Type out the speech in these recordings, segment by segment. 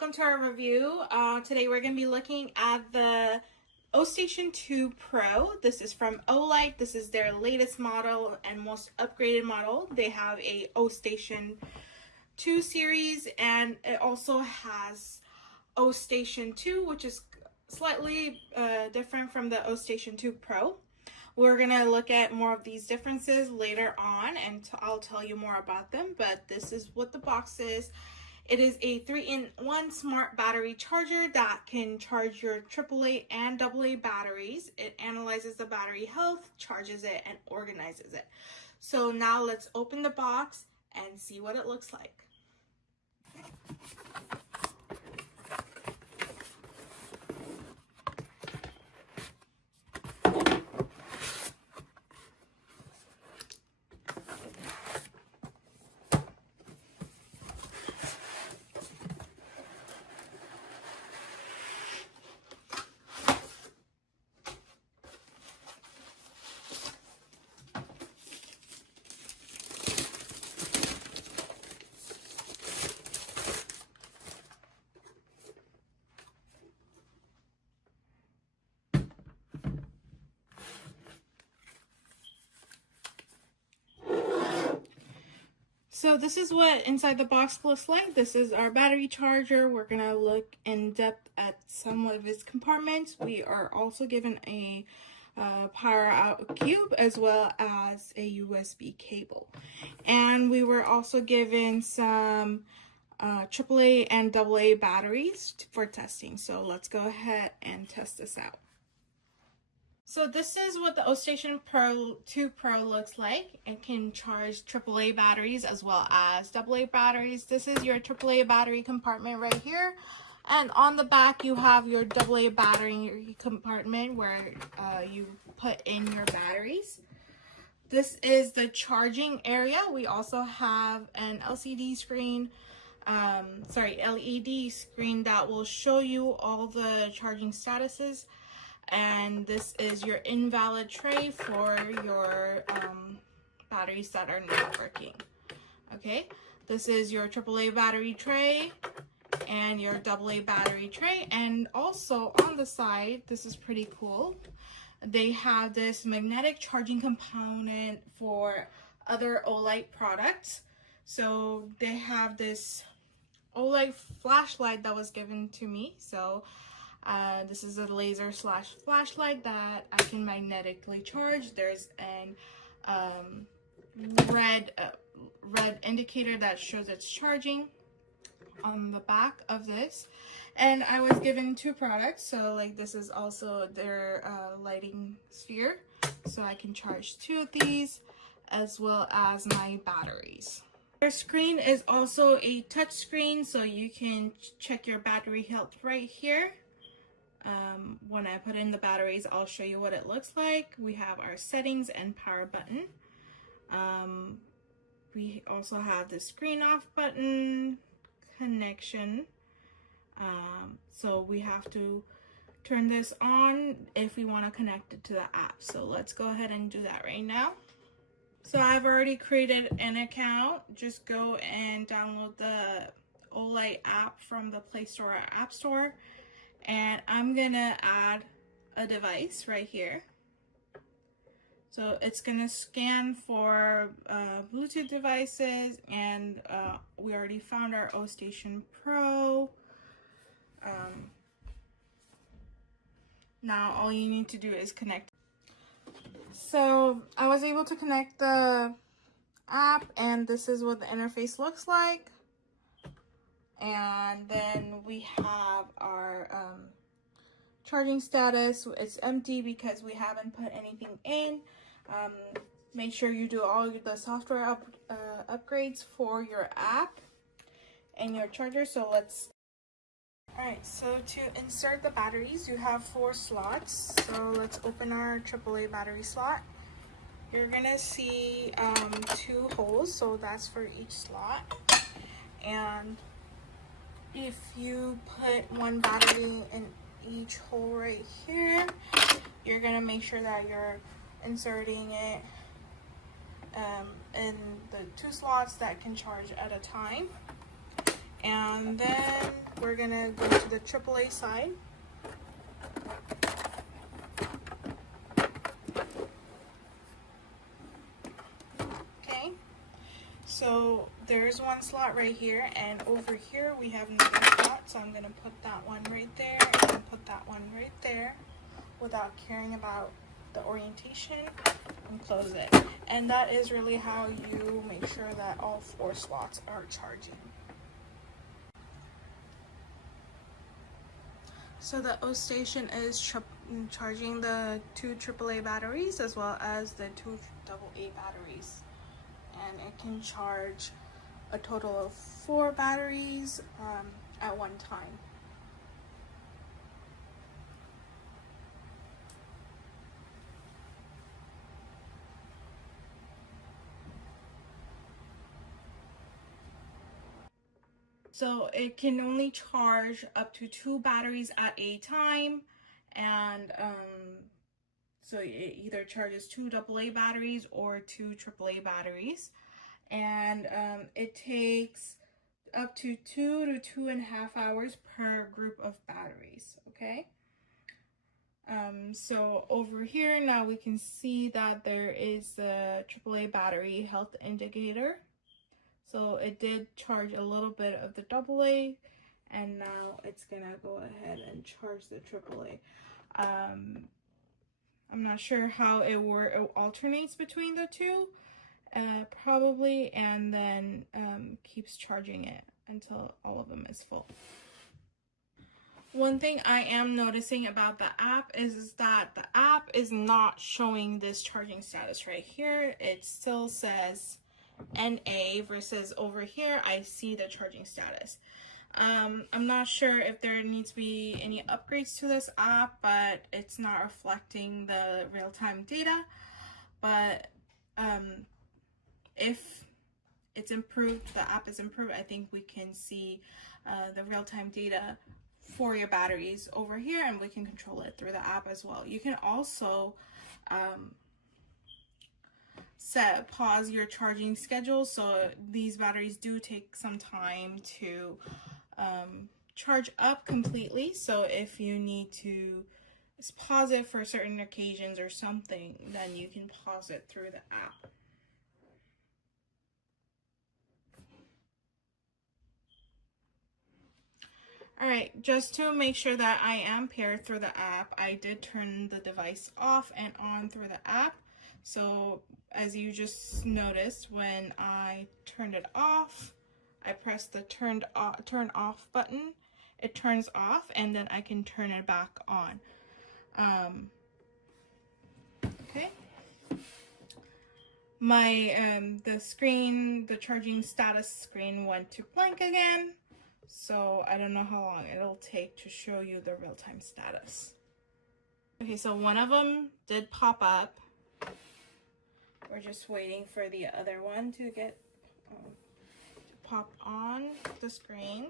welcome to our review. Today we're going to be looking at the Ostation 2 Pro. This is from Olight. This is their latest model and most upgraded model. They have a Ostation 2 series, and it also has Ostation 2, which is slightly different from the Ostation 2 Pro. We're going to look at more of these differences later on, and I'll tell you more about them, but this is what the box is. It is a 3-in-1 smart battery charger that can charge your AAA and AA batteries. It analyzes the battery health, charges it, and organizes it. So now let's open the box and see what it looks like. So this is what inside the box looks like. This is our battery charger. We're going to look in depth at some of its compartments. We are also given a power out cube as well as a USB cable. And we were also given some AAA and AA batteries for testing. So let's go ahead and test this out. So this is what the Ostation 2 Pro looks like. It can charge AAA batteries as well as AA batteries. This is your AAA battery compartment right here. And on the back you have your AA battery compartment where you put in your batteries. This is the charging area. We also have an LCD screen, LED screen that will show you all the charging statuses. And this is your invalid tray for your batteries that are not working. Okay, this is your AAA battery tray and your AA battery tray. And also on the side, this is pretty cool, they have this magnetic charging component for other Olight products. So they have this Olight flashlight that was given to me. So this is a laser / flashlight that I can magnetically charge. There's an red indicator that shows it's charging on the back of this. And I was given 2 products, so like this is also their lighting sphere, so I can charge 2 of these as well as my batteries. Their screen is also a touch screen, so you can check your battery health right here. When I put in the batteries, I'll show you what it looks like. We have our settings and power button. We also have the screen off button, connection. So we have to turn this on if we want to connect it to the app. So let's go ahead and do that right now. So I've already created an account. Just go and download the Olight app from the Play Store or App Store. And I'm gonna add a device right here. So it's gonna scan for Bluetooth devices, and we already found our Ostation Pro. Now all you need to do is connect. So I was able to connect the app, and this is what the interface looks like. And then we have our charging status. It's empty because we haven't put anything in. Make sure you do all the software upgrades for your app and your charger. So alright, so to insert the batteries, you have 4 slots. So let's open our AAA battery slot. You're gonna see 2 holes, so that's for each slot. And if you put 1 battery in each hole right here, you're gonna make sure that you're inserting it in the 2 slots that can charge at a time. And then we're gonna go to the AAA side. Okay, so there's one slot right here, and over here we have another slot, so I'm gonna put that one right there and put that one right there without caring about the orientation, and close it. And that is really how you make sure that all 4 slots are charging. So the Ostation is charging the 2 AAA batteries as well as the 2 AA batteries, and it can charge a total of 4 batteries at one time. So it can only charge up to 2 batteries at a time, and so it either charges 2 AA batteries or 2 AAA batteries, and it takes up to 2 to 2.5 hours per group of batteries. Okay. So over here now we can see that there is the AAA battery health indicator. So it did charge a little bit of the AA, and now it's gonna go ahead and charge the AAA. I'm not sure how it alternates between the two, probably, and then keeps charging it until all of them is full. One thing I am noticing about the app is that the app is not showing this charging status right here. It still says NA versus over here I see the charging status. I'm not sure if there needs to be any upgrades to this app, but it's not reflecting the real-time data. But if it's improved, the app is improved, I think we can see the real-time data for your batteries over here, and we can control it through the app as well. You can also pause your charging schedule, so these batteries do take some time to charge up completely. So if you need to pause it for certain occasions or something, then you can pause it through the app. Alright, just to make sure that I am paired through the app, I did turn the device off and on through the app. So as you just noticed, when I turned it off, I pressed the turn off button, it turns off, and then I can turn it back on. Okay. My the charging status screen went to blank again, so I don't know how long it'll take to show you the real-time status. Okay, so one of them did pop up. We're just waiting for the other one to get to pop on the screen.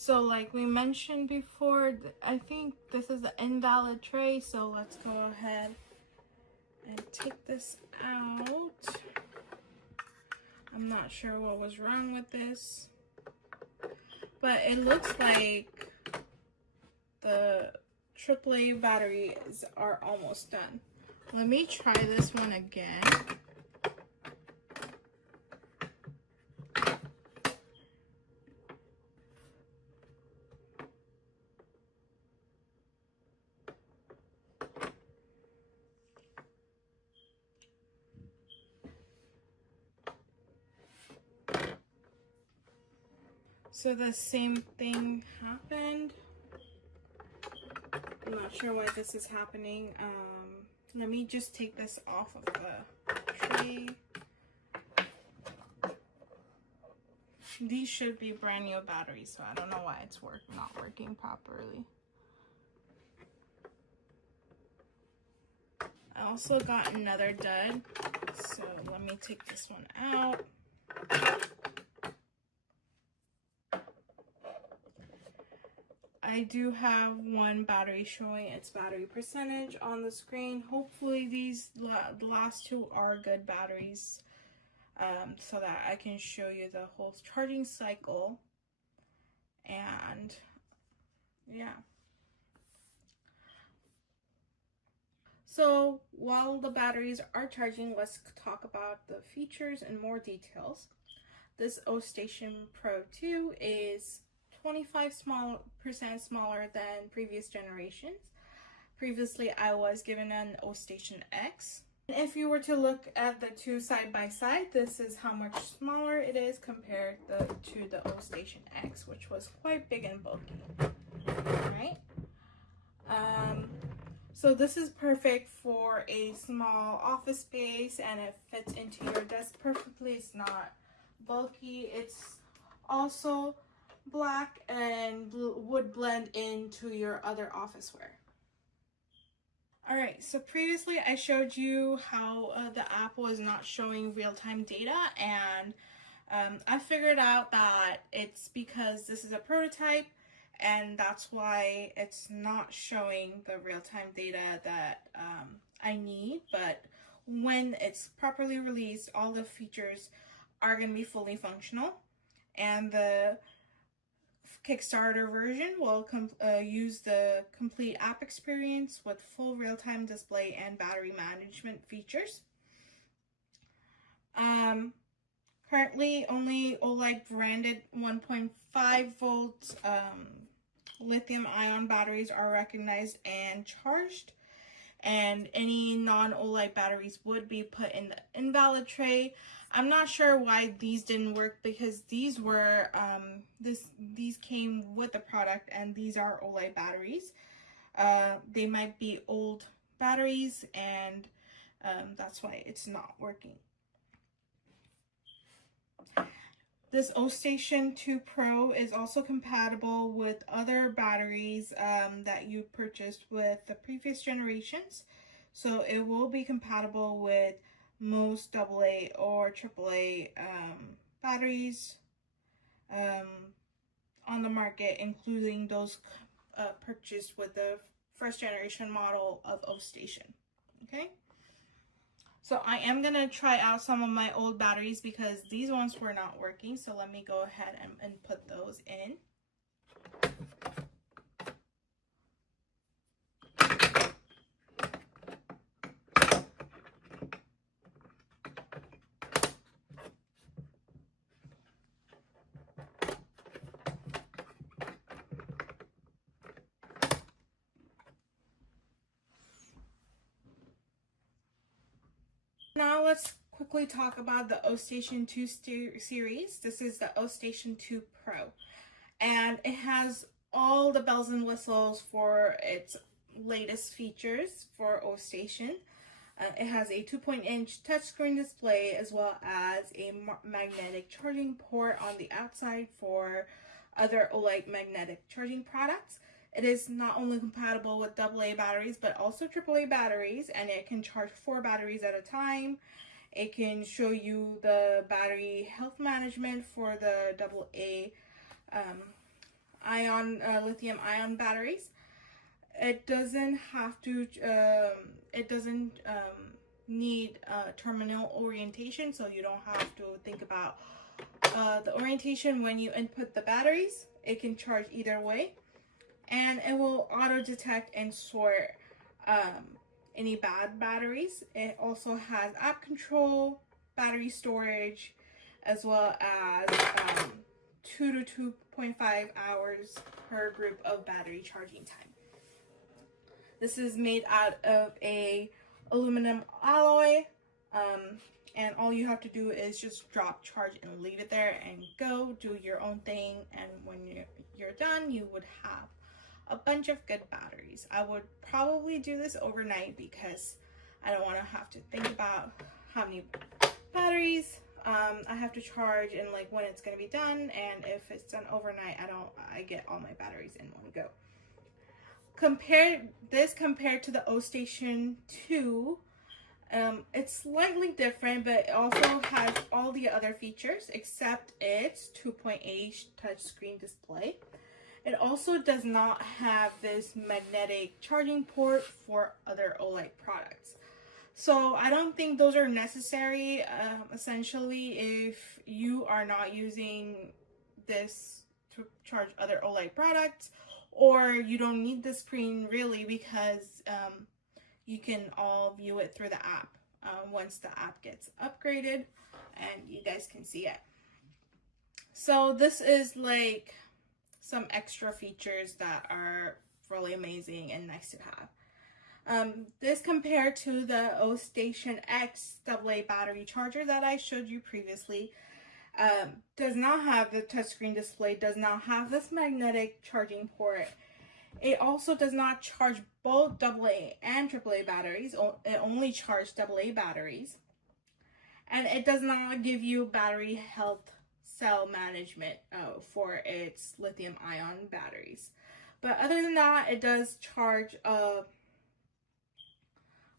So like we mentioned before, I think this is an invalid tray, so let's go ahead and take this out. I'm not sure what was wrong with this, but it looks like the AAA batteries are almost done. Let me try this one again. So the same thing happened. I'm not sure why this is happening. Let me just take this off of the tray. these should be brand new batteries, so I don't know why it's not working properly. I also got another dud, so let me take this one out. I do have one battery showing its battery percentage on the screen. Hopefully the last two are good batteries, so that I can show you the whole charging cycle. And yeah. So while the batteries are charging, let's talk about the features in more details. This Ostation Pro 2 is 25% smaller than previous generations. Previously, I was given an Ostation X. If you were to look at the two side by side, this is how much smaller it is compared to the Ostation X, which was quite big and bulky, right? So this is perfect for a small office space, and it fits into your desk perfectly. It's not bulky. It's also black and would blend into your other office wear. Alright, so previously I showed you how the app was not showing real-time data, and I figured out that it's because this is a prototype, and that's why it's not showing the real-time data that I need. But when it's properly released, all the features are going to be fully functional, and the Kickstarter version will use the complete app experience with full real-time display and battery management features. Currently, only Olight branded 1.5 volt lithium-ion batteries are recognized and charged, and any non-Olight batteries would be put in the invalid tray. I'm not sure why these didn't work, because these were these came with the product, and these are Olight batteries. They might be old batteries, and that's why it's not working. This Ostation 2 Pro is also compatible with other batteries that you purchased with the previous generations. So it will be compatible with most AA or AAA batteries on the market, including those purchased with the first generation model of Ostation. Okay? So I am going to try out some of my old batteries because these ones were not working. So let me go ahead and put those in. Now let's quickly talk about the Ostation 2 series. This is the Ostation 2 Pro, and it has all the bells and whistles for its latest features for Ostation. It has a 2-inch touchscreen display, as well as a magnetic charging port on the outside for other Olight magnetic charging products. It is not only compatible with AA batteries, but also AAA batteries, and it can charge 4 batteries at a time. It can show you the battery health management for the AA lithium-ion batteries. It doesn't have to, need terminal orientation, so you don't have to think about the orientation when you input the batteries. It can charge either way, and it will auto detect and sort any bad batteries. It also has app control, battery storage, as well as 2 to 2.5 hours per group of battery charging time. This is made out of a aluminum alloy, and all you have to do is just drop, charge, and leave it there and go do your own thing. And when you're done, you would have a bunch of good batteries. I would probably do this overnight because I don't want to have to think about how many batteries I have have to charge and like when it's going to be done, and if it's done overnight, I get all my batteries in one go. Compared to the Ostation 2, it's slightly different, but it also has all the other features except its 2.8 touchscreen display. It also does not have this magnetic charging port for other Olight products. So I don't think those are necessary, essentially, if you are not using this to charge other Olight products, or you don't need the screen really, because you can all view it through the app once the app gets upgraded, and you guys can see it. So this is like some extra features that are really amazing and nice to have. This compared to the Ostation X AA battery charger that I showed you previously, does not have the touchscreen display, does not have this magnetic charging port. It also does not charge both AA and AAA batteries. It only charges AA batteries. And it does not give you battery health cell management for its lithium ion batteries. But other than that, it does charge a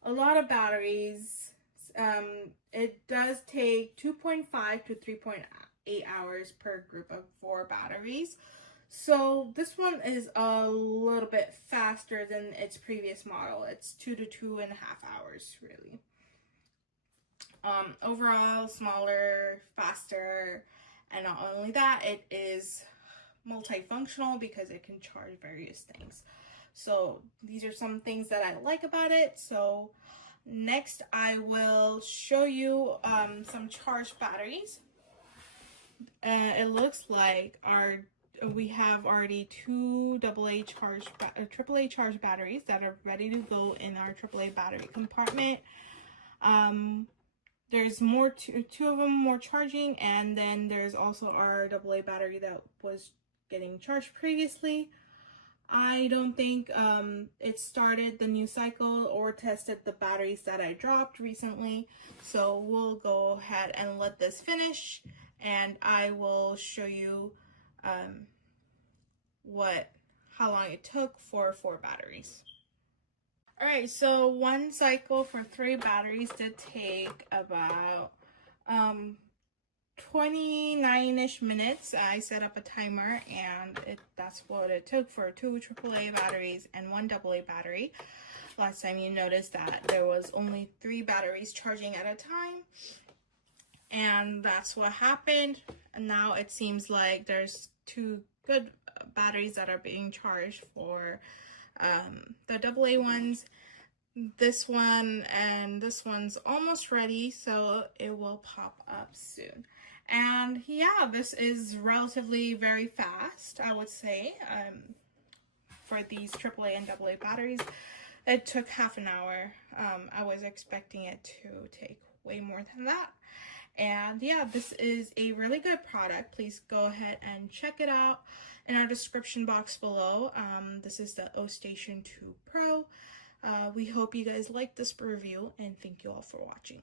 lot of batteries. It does take 2.5 to 3.8 hours per group of 4 batteries. So this one is a little bit faster than its previous model. It's 2 to 2.5 hours, really. Overall, smaller, faster, and not only that, it is multifunctional because it can charge various things. So these are some things that I like about it. So next I will show you some charged batteries. It looks like we have already 2 AAA charged batteries that are ready to go in our AAA battery compartment. There's more, two of them more charging, and then there's also our AA battery that was getting charged previously. I don't think it started the new cycle or tested the batteries that I dropped recently. So we'll go ahead and let this finish, and I will show you how long it took for 4 batteries. Alright, so one cycle for 3 batteries did take about 29-ish minutes. I set up a timer, and that's what it took for 2 AAA batteries and 1 AA battery. Last time you noticed that there was only 3 batteries charging at a time, and that's what happened. And now it seems like there's 2 good batteries that are being charged for the AA ones. This one and this one's almost ready, so it will pop up soon. And yeah, this is relatively very fast, I would say, for these AAA and AA batteries. It took half an hour. I was expecting it to take way more than that. And yeah, this is a really good product. Please go ahead and check it out in our description box below. This is the Ostation 2 Pro. We hope you guys like this review, and thank you all for watching.